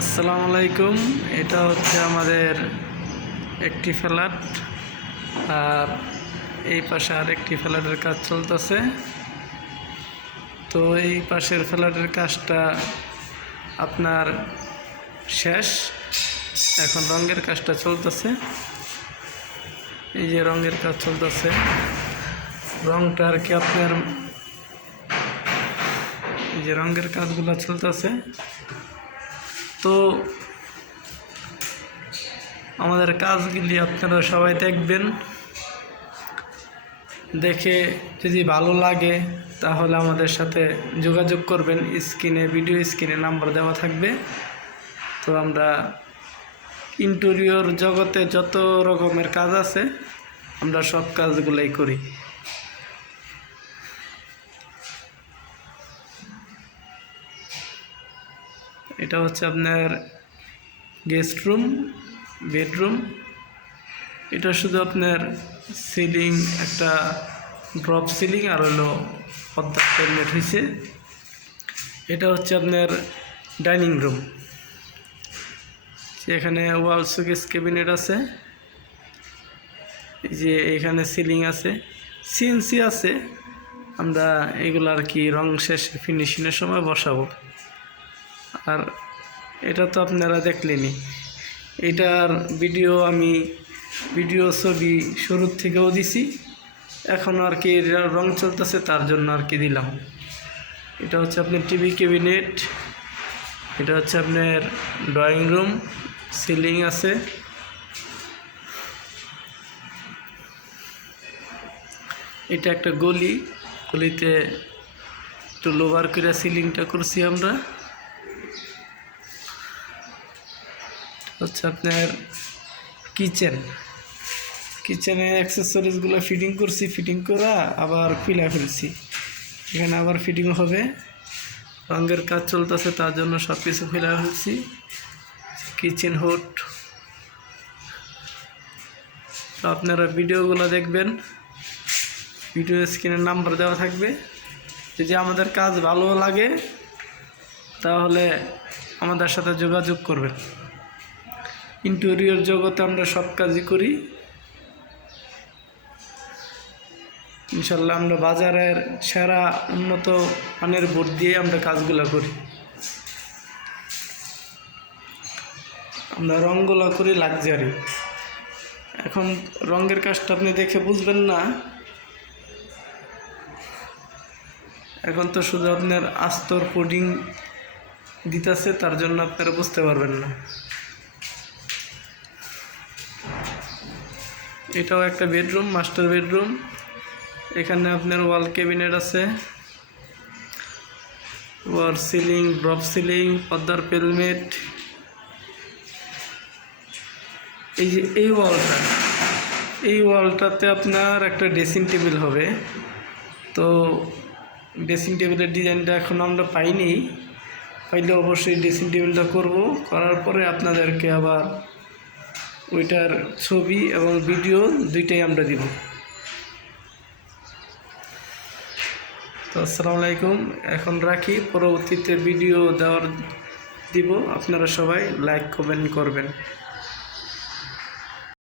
আসসালামু আলাইকুম। এটা হচ্ছে আমাদের একটি ফ্ল্যাট, আর এই পাশে আরেকটি ফ্ল্যাটের কাজ চলতেছে। তো এই পাশের ফ্ল্যাটের কাজটা আপনার শেষ, এখন রঙের কাজটা চলতেছে। এই যে রঙের কাজ চলতেছে, রঙটা আর কি আপনার এই যে রঙের কাজগুলো চলতেছে। তো আমাদের কাজগুলি আপনারা সবাই দেখবেন, দেখে যদি ভালো লাগে তাহলে আমাদের সাথে যোগাযোগ করবেন। ভিডিও স্ক্রিনে নাম্বার দেওয়া থাকবে। তো আমরা ইন্টেরিয়র জগতে যত রকমের কাজ আছে আমরা সব কাজগুলাই করি। এটা হচ্ছে আপনার গেস্ট রুম, বেডরুম। এটা শুধু আপনার সিলিং, একটা ড্রপ সিলিং আর হলো পর্দার প্যানেল হয়েছে। এটা হচ্ছে আপনার ডাইনিং রুম, এখানে ওয়াল শোকেস ক্যাবিনেট আছে। এই যে এখানে সিলিং আছে, সিএনসি আছে। আমরা এগুলো আর কি রং শেষ ফিনিশিংয়ের সময় বসাবো। আর এটা তো আপনারা দেখলেনই, এটার ভিডিও ছবি শুরুর থেকেও দিছি, এখন আর কি রং চলতেছে তার জন্য আর কি দিলাম। এটা হচ্ছে আপনার টিভি ক্যাবিনেট, এটা হচ্ছে আপনার ড্রয়িং রুম, সিলিং আছে। এটা একটা গলিতে একটু লোভার করে সিলিংটা করছি আমরা। হচ্ছে আপনার কিচেনে অ্যাক্সেসরিজগুলো ফিটিং করছি, ফিটিং করা আবার খুলে ফেলছি, এখানে আবার ফিটিং হবে। রঙের কাজ চলতেছে তার জন্য সব কিছু খুলে ফেলছি। Kitchen hood. তো আপনারা ভিডিওগুলো দেখবেন, ভিডিও স্ক্রিনের নাম্বার দেওয়া থাকবে। যদি আমাদের কাজ ভালো লাগে তাহলে আমাদের সাথে যোগাযোগ করবেন। ইন্টেরিয়র জগতে আমরা সব কাজই করি ইনশাল্লাহ। আমরা বাজারের সেরা উন্নত মানের বোর্ড দিয়ে আমরা কাজগুলো করি। আমরা রঙগুলো করি লাক্সারি। এখন রঙের কাজটা আপনি দেখে বুঝবেন না, এখন তো শুধু আপনার আস্তর কোডিং দিতেছে, তার জন্য আপনারা বুঝতে পারবেন না। এটাও একটা বেডরুম, মাস্টার বেডরুম। এখানে আপনার ওয়াল ক্যাবিনেট আছে, ওয়াল সিলিং, ড্রপ সিলিং, পর্দার পেলমেট। এই যে এই ওয়ালটাতে আপনার একটা ড্রেসিং টেবিল হবে। তো ড্রেসিং টেবিলের ডিজাইনটা এখন আমরা পাইলে অবশ্যই ড্রেসিং টেবিলটা করব, করার পরে আপনাদেরকে আবার ওইটার ছবি এবং ভিডিও দুইটাই আমরা দিব। তো আসসালামু আলাইকুম, এখন রাখি, পরবর্তীতে ভিডিও দিব। আপনারা সবাই লাইক কমেন্ট করবেন।